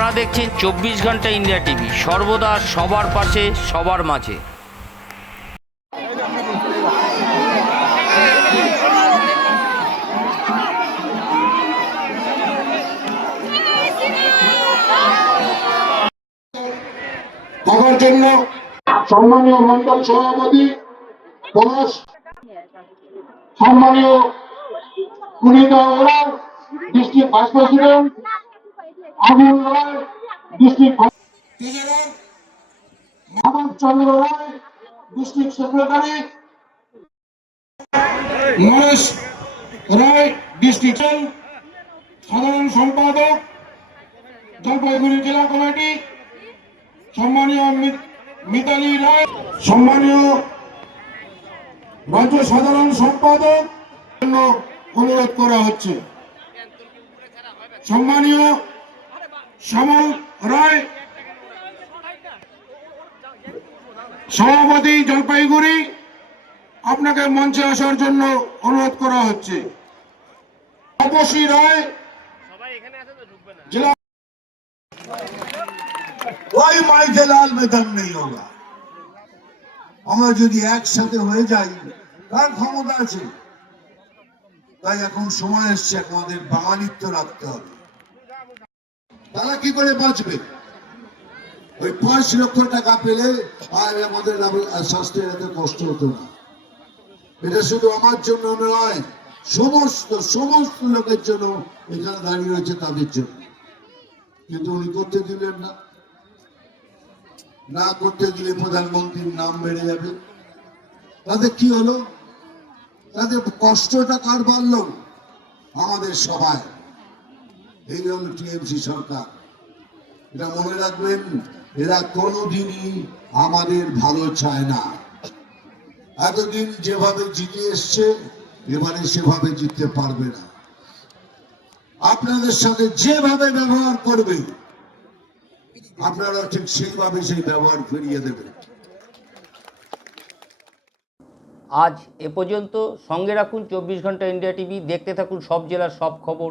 আপনারা দেখছেন চব্বিশ ঘণ্টা ইন্ডিয়া টিভি। সর্বদা সবার পাশে, সবার মাঝে। সম্মানীয় মন্ডল সভাপতি সম্মানীয় পুনিতা প্রেসিডেন্ট আগুন রায় সাধারণ সম্পাদক জলপাইগুড়ি জেলা কমিটি সম্মানীয় মিতালি রায় সম্মানীয় রাজ্য সাধারণ সম্পাদক অনুরোধ করা হচ্ছে। সম্মানীয় সমল রায়। সভাপতি জলপাইগুড়ি, আপনাকে মঞ্চে আসার জন্য অনুরোধ করা হচ্ছে। তপসী রায় ওই মাইকে লাল বেতন নেই ওরা আমরা যদি একসাথে হয়ে যাই, তার ক্ষমতা আছে। তাই এখন সময় এসছে, আমাদের বাঙালিত্ব রাখতে হবে। তারা কি করে বাঁচবে? ওই পাঁচ লক্ষ টাকা পেলে আর আমাদের স্বাস্থ্যের এত কষ্ট হতো না। এটা শুধু আমার জন্য নয়, সমস্ত সমস্ত লোকের জন্য এখানে দাঁড়িয়ে রয়েছে তাদের জন্য। কিন্তু উনি করতে দিলেন না। না করতে দিলে প্রধানমন্ত্রীর নাম বেড়ে যাবে। তাদের কি হলো? তাদের কষ্টটা কার বাড়লো? আমাদের সবাই। এই হলো টিএমসি সরকার। এটা মনে রাখবেন, এরা কোনোদিনই আমাদের ভালো চায় না। এতদিন যেভাবে জিতে এসছে, এবারে সেভাবে জিততে পারবে না। আপনাদের সাথে যেভাবে ব্যবহার করবে আপনারা ঠিক সেইভাবে সেই ব্যবহার ফিরিয়ে দেবেন আজ এ পর্যন্ত সঙ্গে রাখুন চব্বিশ ঘণ্টা ইন্ডিয়া টিভি, দেখতে থাকুন সব জেলার সব খবর।